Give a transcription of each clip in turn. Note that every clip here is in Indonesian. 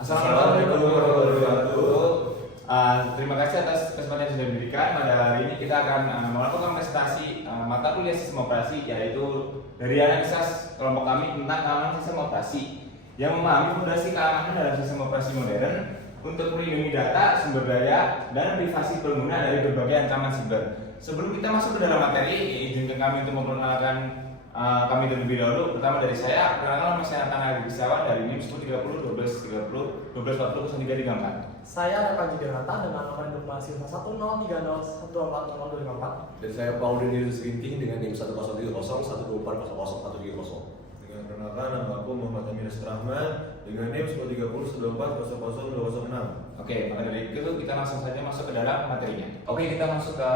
Assalamualaikum warahmatullahi wabarakatuh. Terima kasih atas kesempatan yang sudah diberikan. Pada hari ini kita akan melakukan presentasi mata kuliah sistem operasi, yaitu dari analisis kelompok kami tentang keamanan sistem operasi yang memahami fondasi keamanan dalam sistem operasi modern untuk melindungi data, sumber daya, dan privasi pengguna dari berbagai ancaman siber. Sebelum kita masuk ke dalam materi, izinkan kami untuk memperkenalkan kami terlebih dahulu. Pertama dari saya, perkenalkan nama saya Nathan Ari Bisawan dari NIM 1030 1230 1240 0334. Saya ada Panji Derata dengan nomor induk mahasiswa 1030124024. Dan saya Paulin Yunus Ginting dengan NIM 1030 124 Dengan perkenalkan, nama aku Muhammad Amir Rahman dengan NIM 1030 124 Oke, maka dari itu kita langsung saja masuk ke dalam materinya. Oke, kita masuk ke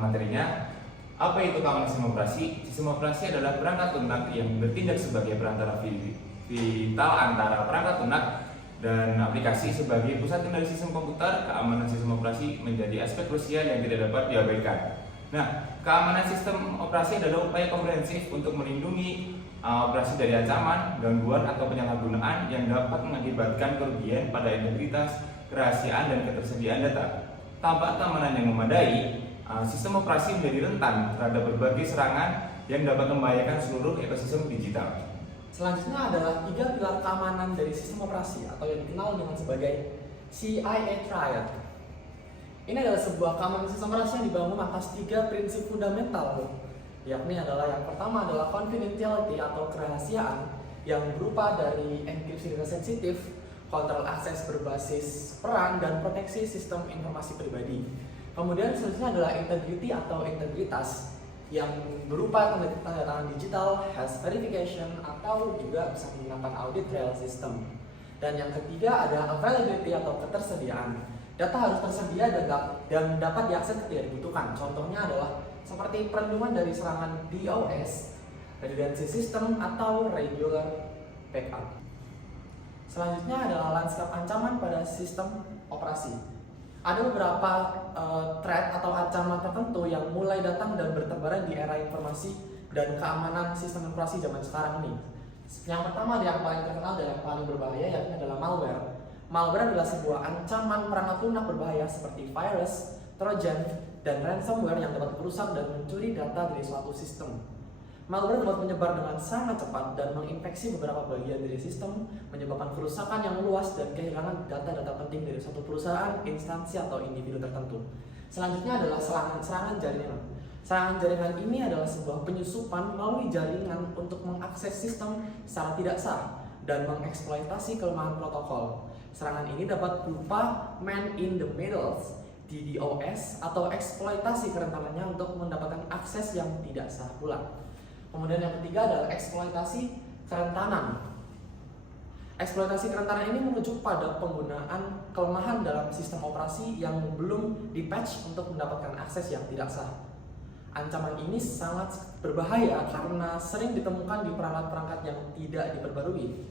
materinya. Apa itu keamanan sistem operasi? Sistem operasi adalah perangkat lunak yang bertindak sebagai perantara vital antara perangkat lunak dan aplikasi. Sebagai pusat kendali sistem komputer, keamanan sistem operasi menjadi aspek krusial yang tidak dapat diabaikan. Nah, keamanan sistem operasi adalah upaya komprehensif untuk melindungi operasi dari ancaman, gangguan, atau penyalahgunaan yang dapat mengakibatkan kerugian pada integritas, kerahasiaan, dan ketersediaan data. Tanpa keamanan yang memadai, sistem operasi menjadi rentan terhadap berbagai serangan yang dapat membahayakan seluruh ekosistem digital. Selanjutnya adalah 3 pilar keamanan dari sistem operasi atau yang dikenal dengan sebagai CIA Triad. Ini adalah sebuah keamanan sistem operasi yang dibangun atas 3 prinsip fundamental, yakni adalah yang pertama adalah confidentiality atau kerahasiaan yang berupa dari enkripsi data sensitif, kontrol akses berbasis peran, dan proteksi sistem informasi pribadi. Kemudian selanjutnya adalah integrity atau integritas yang berupa tanda tangan digital, hash verification, atau juga bisa menggunakan audit trail system. Dan yang ketiga ada availability atau ketersediaan. Data harus tersedia dan dapat diakses ketika dibutuhkan. Contohnya adalah seperti perlindungan dari serangan DOS, redundancy system, atau regular backup. Selanjutnya adalah lanskap ancaman pada sistem operasi. Ada beberapa threat atau ancaman tertentu yang mulai datang dan bertebaran di era informasi dan keamanan sistem operasi zaman sekarang ini. Yang pertama yang paling terkenal dan yang paling berbahaya yakni adalah malware. Malware adalah sebuah ancaman perangkat lunak berbahaya seperti virus, trojan, dan ransomware yang dapat merusak dan mencuri data dari suatu sistem. Malware dapat menyebar dengan sangat cepat dan menginfeksi beberapa bagian dari sistem, menyebabkan kerusakan yang luas dan kehilangan data-data penting dari suatu perusahaan, instansi, atau individu tertentu. Selanjutnya adalah serangan jaringan. Serangan jaringan ini adalah sebuah penyusupan melalui jaringan untuk mengakses sistem secara tidak sah dan mengeksploitasi kelemahan protokol. Serangan ini dapat berupa man in the middle, DDoS, atau eksploitasi kerentanannya untuk mendapatkan akses yang tidak sah pula. Kemudian yang ketiga adalah eksploitasi kerentanan. Eksploitasi kerentanan ini merujuk pada penggunaan kelemahan dalam sistem operasi yang belum dipatch untuk mendapatkan akses yang tidak sah. Ancaman ini sangat berbahaya karena sering ditemukan di perangkat-perangkat yang tidak diperbarui,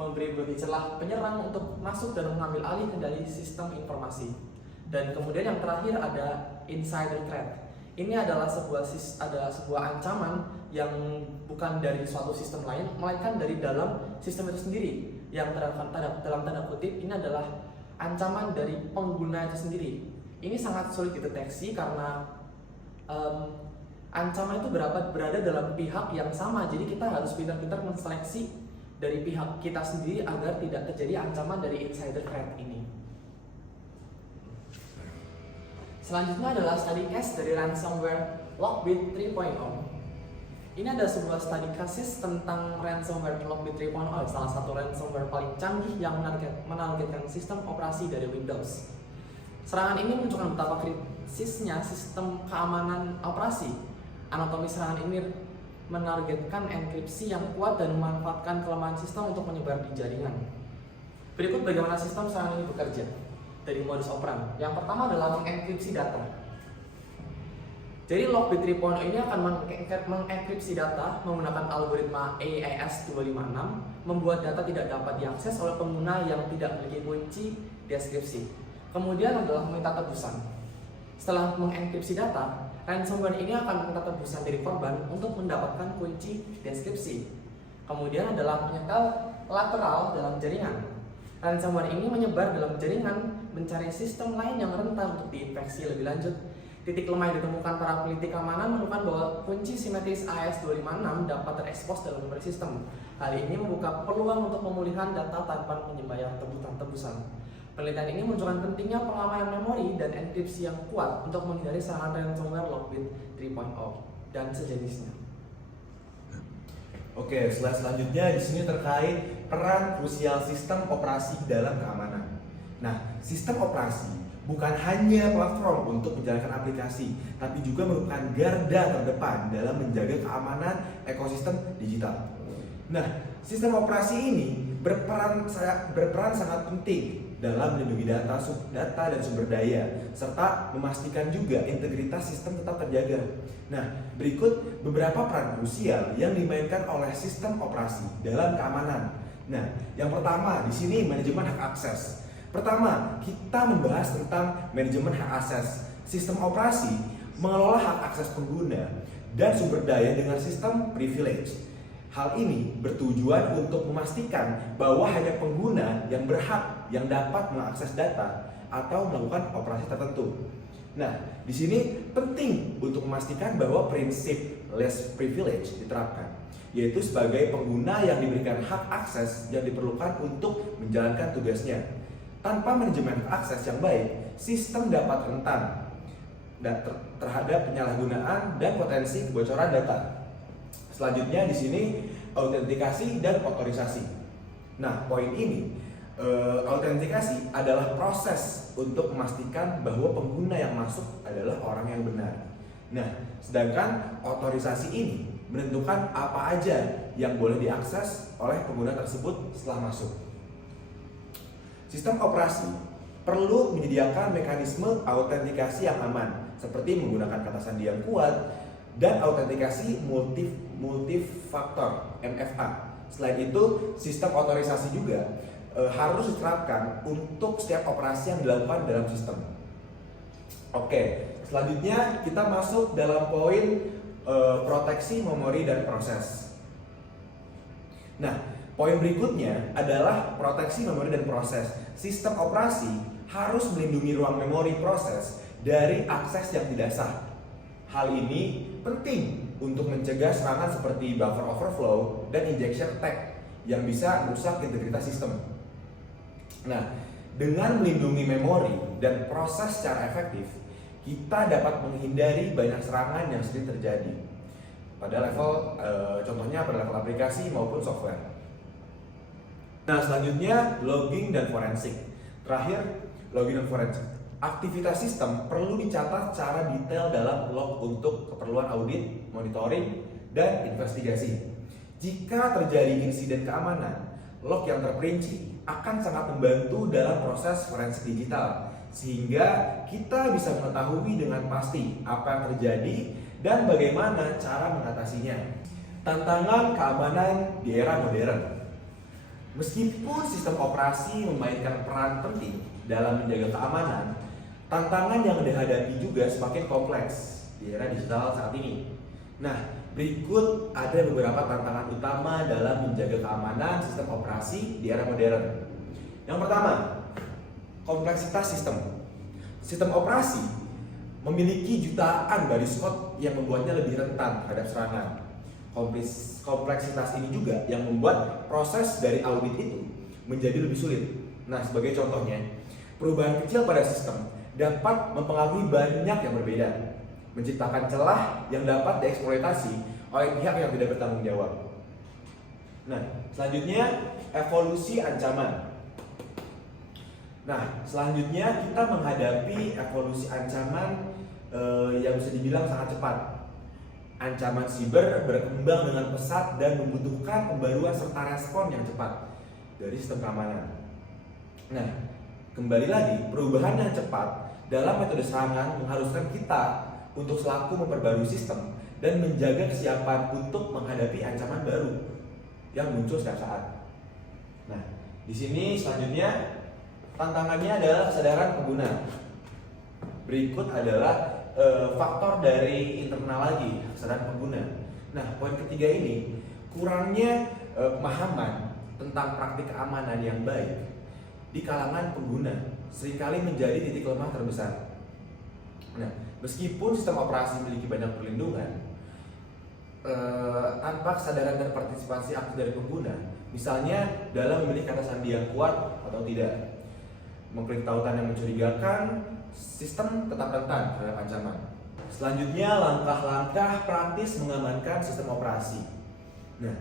memberi celah penyerang untuk masuk dan mengambil alih kendali sistem informasi. Dan kemudian yang terakhir ada insider threat. Ini adalah sebuah ancaman yang bukan dari suatu sistem lain, melainkan dari dalam sistem itu sendiri. Yang dalam tanda kutip ini adalah ancaman dari pengguna itu sendiri. Ini sangat sulit dideteksi karena ancaman itu berada dalam pihak yang sama. Jadi kita harus pintar-pintar menseleksi dari pihak kita sendiri agar tidak terjadi ancaman dari insider threat ini. Selanjutnya adalah study case dari ransomware Lockbit 3.0. Ini ada sebuah study case tentang ransomware Lockbit 3.0, salah satu ransomware paling canggih yang menargetkan sistem operasi dari Windows. Serangan ini menunjukkan betapa krisisnya sistem keamanan operasi. Anatomi serangan ini menargetkan enkripsi yang kuat dan memanfaatkan kelemahan sistem untuk menyebar di jaringan. Berikut bagaimana sistem serangan ini bekerja dari modus operandi. Yang pertama adalah mengenkripsi data. Jadi Lockbit 3.0 ini akan mengenkripsi data menggunakan algoritma AES-256, membuat data tidak dapat diakses oleh pengguna yang tidak memiliki kunci deskripsi. Kemudian adalah meminta tebusan. Setelah mengenkripsi data, ransomware ini akan meminta tebusan dari korban untuk mendapatkan kunci deskripsi. Kemudian adalah menyetel lateral dalam jaringan. Ransomware ini menyebar dalam jaringan, mencari sistem lain yang rentan untuk diinfeksi lebih lanjut. Titik lemah yang ditemukan para peneliti keamanan menemukan bahwa kunci simetris AES-256 dapat terekspos dalam memori sistem. Hal ini membuka peluang untuk pemulihan data tanpa membayar tebusan. Penelitian ini menunjukkan pentingnya pengamanan memori dan enkripsi yang kuat untuk menghindari serangan ransomware Lockbit 3.0 dan sejenisnya. Oke, slide selanjutnya di sini terkait peran krusial sistem operasi dalam keamanan. Nah, sistem operasi bukan hanya platform untuk menjalankan aplikasi, tapi juga merupakan garda terdepan dalam menjaga keamanan ekosistem digital. Nah, sistem operasi ini berperan sangat penting dalam melindungi data dan sumber daya, serta memastikan juga integritas sistem tetap terjaga. Nah, berikut beberapa peran krusial yang dimainkan oleh sistem operasi dalam keamanan. Nah, yang pertama di sini manajemen hak akses. Pertama, kita membahas tentang manajemen hak akses. Sistem operasi mengelola hak akses pengguna dan sumber daya dengan sistem privilege. Hal ini bertujuan untuk memastikan bahwa hanya pengguna yang berhak yang dapat mengakses data atau melakukan operasi tertentu. Nah, di sini penting untuk memastikan bahwa prinsip less privilege diterapkan, yaitu sebagai pengguna yang diberikan hak akses yang diperlukan untuk menjalankan tugasnya. Tanpa manajemen akses yang baik, sistem dapat rentan terhadap penyalahgunaan dan potensi kebocoran data. Selanjutnya di sini autentikasi dan otorisasi. Nah, poin ini autentikasi adalah proses untuk memastikan bahwa pengguna yang masuk adalah orang yang benar. Nah, sedangkan otorisasi ini menentukan apa aja yang boleh diakses oleh pengguna tersebut setelah masuk. Sistem operasi perlu menyediakan mekanisme autentikasi yang aman, seperti menggunakan kata sandi yang kuat dan autentikasi multifaktor (MFA). Selain itu, sistem otorisasi juga harus diterapkan untuk setiap operasi yang dilakukan dalam sistem. Oke, selanjutnya kita masuk dalam poin proteksi memori dan proses. Nah, poin berikutnya adalah proteksi memori dan proses. Sistem operasi harus melindungi ruang memori proses dari akses yang tidak sah. Hal ini penting untuk mencegah serangan seperti buffer overflow dan injection attack yang bisa merusak integritas sistem. Nah, dengan melindungi memori dan proses secara efektif, kita dapat menghindari banyak serangan yang sering terjadi pada level contohnya pada level aplikasi maupun software. Nah, selanjutnya logging dan forensik. Terakhir, logging dan forensik. Aktivitas sistem perlu dicatat secara detail dalam log untuk keperluan audit, monitoring, dan investigasi. Jika terjadi insiden keamanan, log yang terperinci akan sangat membantu dalam proses forensik digital, sehingga kita bisa mengetahui dengan pasti apa yang terjadi dan bagaimana cara mengatasinya. Tantangan keamanan di era modern. Meskipun sistem operasi memainkan peran penting dalam menjaga keamanan, tantangan yang dihadapi juga semakin kompleks di era digital saat ini. Nah, berikut ada beberapa tantangan utama dalam menjaga keamanan sistem operasi di era modern. Yang pertama, kompleksitas sistem. Sistem operasi memiliki jutaan baris code yang membuatnya lebih rentan terhadap serangan. Kompleksitas ini juga yang membuat proses dari audit itu menjadi lebih sulit. Nah, sebagai contohnya, perubahan kecil pada sistem dapat mempengaruhi banyak yang berbeda, menciptakan celah yang dapat dieksploitasi oleh pihak yang tidak bertanggung jawab. Nah, selanjutnya evolusi ancaman. Nah, selanjutnya kita menghadapi evolusi ancaman yang bisa dibilang sangat cepat. Ancaman siber berkembang dengan pesat dan membutuhkan pembaruan serta respon yang cepat dari sistem keamanan. Nah, kembali lagi, perubahan yang cepat dalam metode serangan mengharuskan kita untuk selalu memperbarui sistem dan menjaga kesiapan untuk menghadapi ancaman baru yang muncul setiap saat. Nah, di sini selanjutnya tantangannya adalah kesadaran pengguna. Berikut adalah faktor dari internal lagi, kesadaran pengguna. Nah, poin ketiga ini kurangnya pemahaman tentang praktik keamanan yang baik. di kalangan pengguna seringkali menjadi titik lemah terbesar. Nah, meskipun sistem operasi memiliki banyak perlindungan, tanpa kesadaran dan partisipasi aktif dari pengguna, misalnya dalam memilih kata sandi yang kuat atau tidak, mengklik tautan yang mencurigakan, sistem tetap rentan terhadap ancaman. Selanjutnya, langkah-langkah praktis mengamankan sistem operasi. Nah,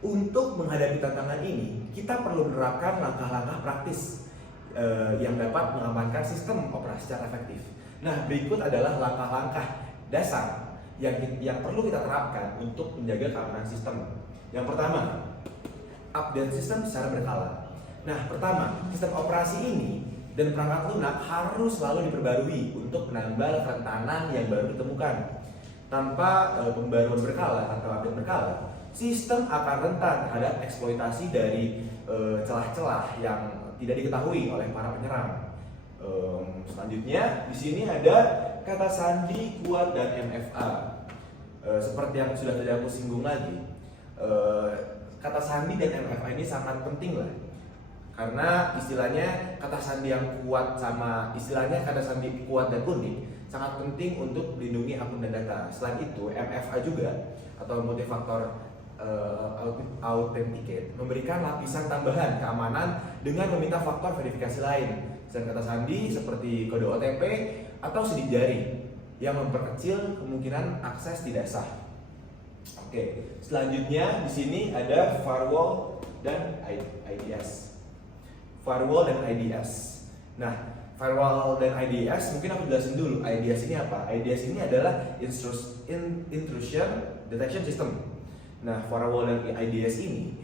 untuk menghadapi tantangan ini, kita perlu menerapkan langkah-langkah praktis yang dapat mengamankan sistem operasi secara efektif. Nah, berikut adalah langkah-langkah dasar yang perlu kita terapkan untuk menjaga keamanan sistem. Yang pertama, update sistem secara berkala. Nah, pertama, sistem operasi ini dan perangkat lunak harus selalu diperbarui untuk menambal kerentanan yang baru ditemukan. Tanpa pembaruan berkala atau update berkala, sistem akan rentan terhadap eksploitasi dari celah-celah yang tidak diketahui oleh para penyerang. Selanjutnya, di sini ada kata sandi kuat dan MFA. Seperti yang sudah tadi aku singgung lagi, kata sandi dan MFA ini sangat penting lah, karena istilahnya kata sandi yang kuat sama istilahnya kata sandi kuat dan unik sangat penting untuk melindungi akun dan data. Selain itu, MFA juga atau multifaktor authenticate memberikan lapisan tambahan keamanan dengan meminta faktor verifikasi lain selain kata sandi seperti kode OTP atau sidik jari yang memperkecil kemungkinan akses tidak sah. Oke, selanjutnya di sini ada firewall dan IDS. Firewall dan IDS. Nah, firewall dan IDS mungkin aku jelasin dulu. IDS ini apa? IDS ini adalah intrusion detection system. Nah, firewall dan IDS ini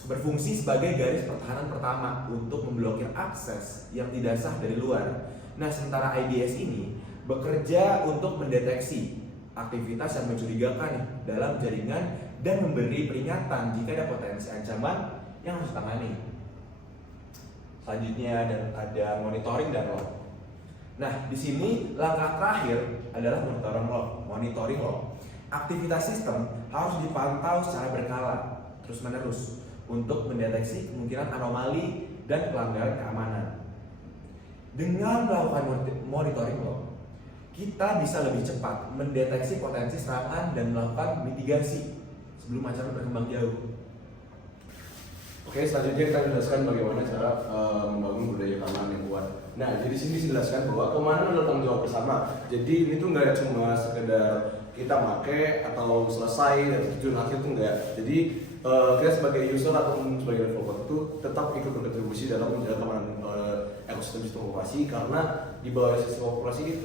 berfungsi sebagai garis pertahanan pertama untuk memblokir akses yang tidak sah dari luar. Nah, sementara IDS ini bekerja untuk mendeteksi aktivitas yang mencurigakan dalam jaringan dan memberi peringatan jika ada potensi ancaman yang harus ditangani. Selanjutnya ada monitoring dan log. Nah, di sini langkah terakhir adalah monitoring log. Aktivitas sistem harus dipantau secara berkala, terus-menerus untuk mendeteksi kemungkinan anomali dan pelanggaran keamanan. Dengan melakukan monitoring log, kita bisa lebih cepat mendeteksi potensi serangan dan melakukan mitigasi sebelum ancaman berkembang jauh. Oke, selanjutnya kita jelaskan bagaimana cara membangun budaya keamanan yang kuat. Nah, jadi sini dijelaskan bahwa keamanan adalah tanggung jawab bersama. Jadi ini tuh nggak cuma sekedar kita pakai atau selesai dan tujuan akhir tuh enggak. Jadi kita sebagai user atau sebagai developer itu tetap ikut berkontribusi dalam menjaga keamanan ekosistem sistem operasi, karena di bawah sistem operasi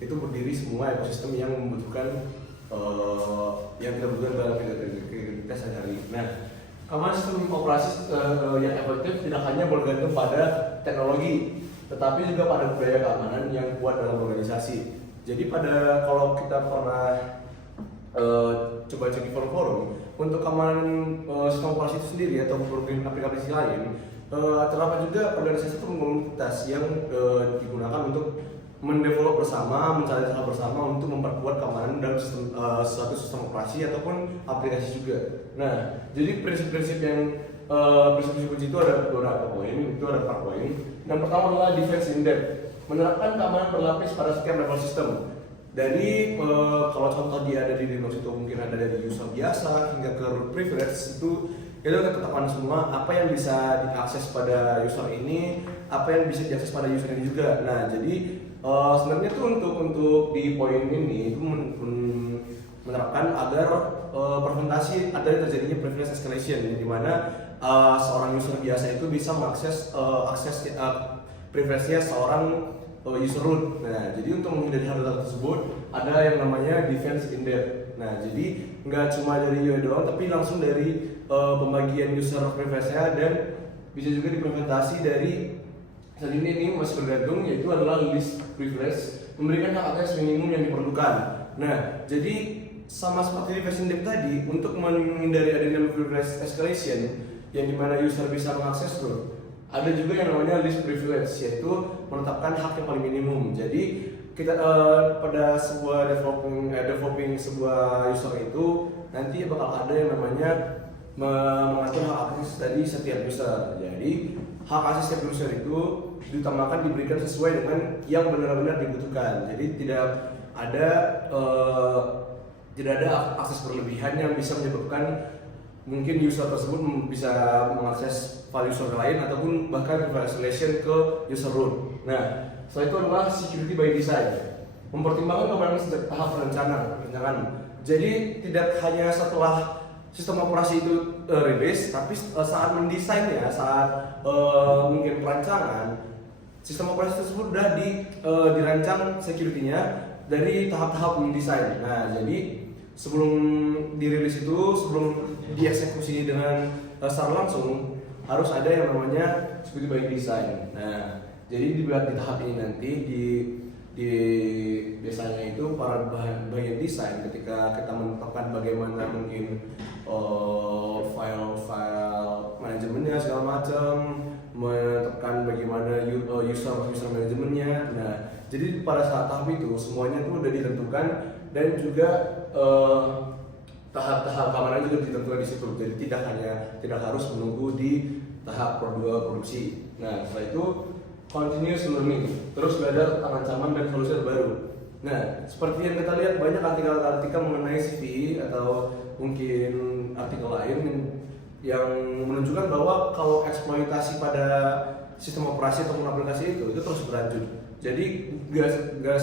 itu berdiri semua ekosistem yang membutuhkan yang kita butuhkan dalam kita sehari-hari. Nah, keamanan sistem operasi yang efektif tidak hanya bergantung pada teknologi, tetapi juga pada budaya keamanan yang kuat dalam organisasi. Jadi kalau kita pernah coba cek di forum-forum untuk keamanan sistem operasi itu sendiri atau aplikasi lain, terdapat juga organisasi atau komunitas yang digunakan untuk mendevelop bersama, mencari cara bersama untuk memperkuat keamanan dalam suatu sistem operasi ataupun aplikasi juga. Nah, jadi prinsip-prinsip kunci itu ada beberapa poin, itu ada 4 poin. Yang pertama adalah defense in depth, menerapkan keamanan berlapis pada setiap level sistem. Dari kalau contoh dia ada di Linux itu mungkin ada dari user biasa hingga ke root privilege, itu kita tetapkan semua apa yang bisa diakses pada user ini, apa yang bisa diakses pada user ini juga. Nah, jadi sebenarnya tuh untuk di poin ini itu menerapkan agar preventasi ada terjadinya privilege escalation, di mana seorang user biasa itu bisa mengakses privasinya seorang user root. Nah, jadi untuk menghindari hal tersebut ada yang namanya defense in depth. Nah, jadi nggak cuma dari UI doang, tapi langsung dari pembagian user privasinya, dan bisa juga diimplementasi dari saat ini masih bergantung, yaitu adalah list privilege, memberikan hak akses minimum yang diperlukan. Nah, jadi sama seperti defense in depth tadi, untuk menghindari adanya privilege escalation yang dimana user bisa mengakses root, ada juga yang namanya list privilege, yaitu menetapkan hak yang paling minimum. Jadi kita pada sebuah developing sebuah user itu nanti bakal ada yang namanya mengatur hak akses dari setiap user. Jadi hak asasi setiap manusia itu diutamakan diberikan sesuai dengan yang benar-benar dibutuhkan. Jadi tidak ada akses berlebihan yang bisa menyebabkan mungkin user tersebut bisa mengakses file user lain ataupun bahkan isolation ke user root. Nah, setelah itu adalah security by design, mempertimbangkan keamanan sejak tahap perencanaan. Jadi tidak hanya setelah sistem operasi itu rilis, tapi saat mendesainnya, saat mungkin perancangan sistem operasi tersebut sudah dirancang security-nya dari tahap-tahap mendesain. Nah, jadi sebelum dirilis itu, sebelum dieksekusi dengan secara langsung, harus ada yang namanya security by design. Nah, jadi di tahap ini nanti di biasanya itu para bagian desain ketika kita menetapkan bagaimana mungkin file manajemennya segala macam, menetapkan bagaimana user manajemennya. Nah, jadi pada saat tahap itu semuanya itu udah ditentukan dan juga tahap-tahap keamanan juga ditentukan di situ. Jadi tidak harus menunggu di tahap produksi. Nah, setelah itu continuous learning, terus belajar tentang ancaman dan solusi terbaru. Nah, seperti yang kita lihat banyak artikel mengenai CV atau mungkin artikel lain yang menunjukkan bahwa kalau eksploitasi pada sistem operasi ataupun aplikasi itu terus berlanjut. Jadi gak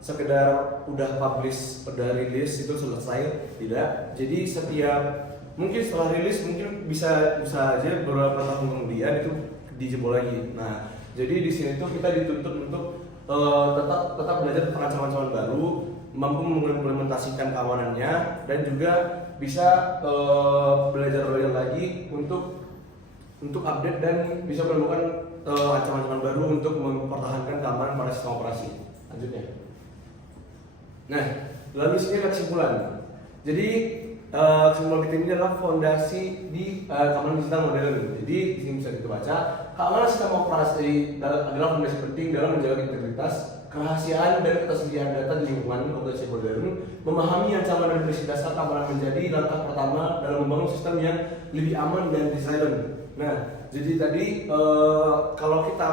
sekedar udah publish, udah rilis itu selesai, tidak. Jadi setiap mungkin setelah rilis mungkin bisa aja beberapa tahun kemudian itu dijebol lagi. Nah, jadi di sini tuh kita dituntut untuk tetap belajar tentang ancaman-ancaman baru, mampu mengimplementasikan keamanannya, dan juga bisa belajar lagi untuk update dan bisa menemukan ancaman-ancaman baru untuk mempertahankan keamanan pada sistem operasi. Lanjutnya. Nah, lalu sini ada kesimpulan. Jadi kesimpulan kita ini adalah fondasi di keamanan digital modern. Jadi di sini bisa kita baca, keamanan sistem operasi adalah fondasi penting dalam menjaga integritas, kerahasiaan dan ketersediaan data di lingkungan organisasi modern. Memahami ancaman dan prinsip dasar keamanan menjadi langkah pertama dalam membangun sistem yang lebih aman dan resilient. Nah, jadi tadi kalau kita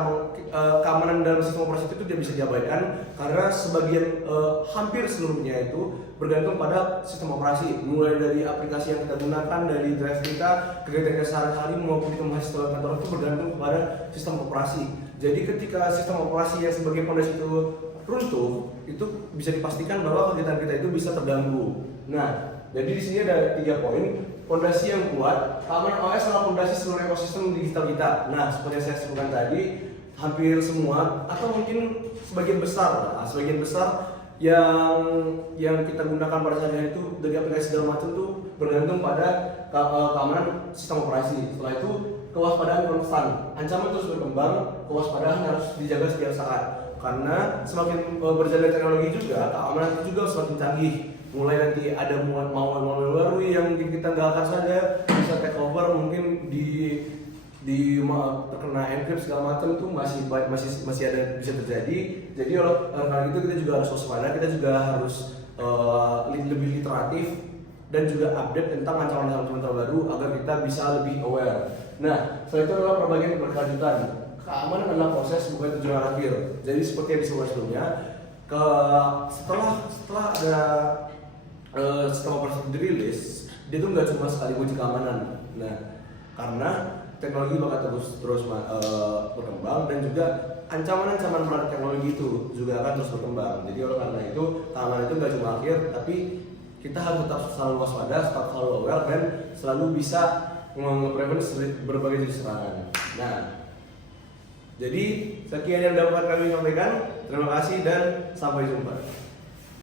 keamanan dalam sistem operasi itu tidak bisa diabaikan karena sebagian hampir seluruhnya itu bergantung pada sistem operasi, mulai dari aplikasi yang kita gunakan, dari drive kita, kegiatan kita sehari-hari maupun di mahasiswa kantor itu bergantung kepada sistem operasi. Jadi ketika sistem operasi yang sebagai fondasi itu runtuh, itu bisa dipastikan bahwa kegiatan kita itu bisa terganggu. Nah, jadi di sini ada 3 poin. Fondasi yang kuat, keamanan OS adalah fondasi seluruh ekosistem digital kita. Nah, seperti yang saya sebutkan tadi, hampir semua atau mungkin sebagian besar yang kita gunakan pada saat itu dari aplikasi segala macam itu bergantung pada keamanan sistem operasi. Setelah itu kewaspadaan konstan, ancaman terus berkembang, kewaspadaan harus dijaga setiap saat. Karena semakin berjalan teknologi juga, keamanan itu juga semakin canggih. Mulai nanti ada malware baru yang mungkin kita nggak akan sadar bisa take over, mungkin terkena encrypt segala macam tuh masih ada bisa terjadi. Jadi karena itu kita juga harus waspada, kita juga harus lebih literatif dan juga update tentang ancaman-ancaman baru agar kita bisa lebih aware. Nah, setelah itu adalah perbaikan berkelanjutan. Keamanan adalah proses, bukan tujuan akhir. Jadi seperti yang disebut sebelumnya, setelah ada sistem operasi dirilis, dia tuh nggak cuma sekali uji keamanan. Nah, karena teknologi bakal terus berkembang dan juga ancaman-ancaman terhadap teknologi itu juga akan terus berkembang. Jadi oleh karena itu keamanan itu nggak cuma akhir, tapi kita harus tetap selalu waspada, tetap selalu aware dan selalu bisa memprevensi berbagai jenis serangan. Nah, jadi sekian yang dapat kami sampaikan. Terima kasih dan sampai jumpa.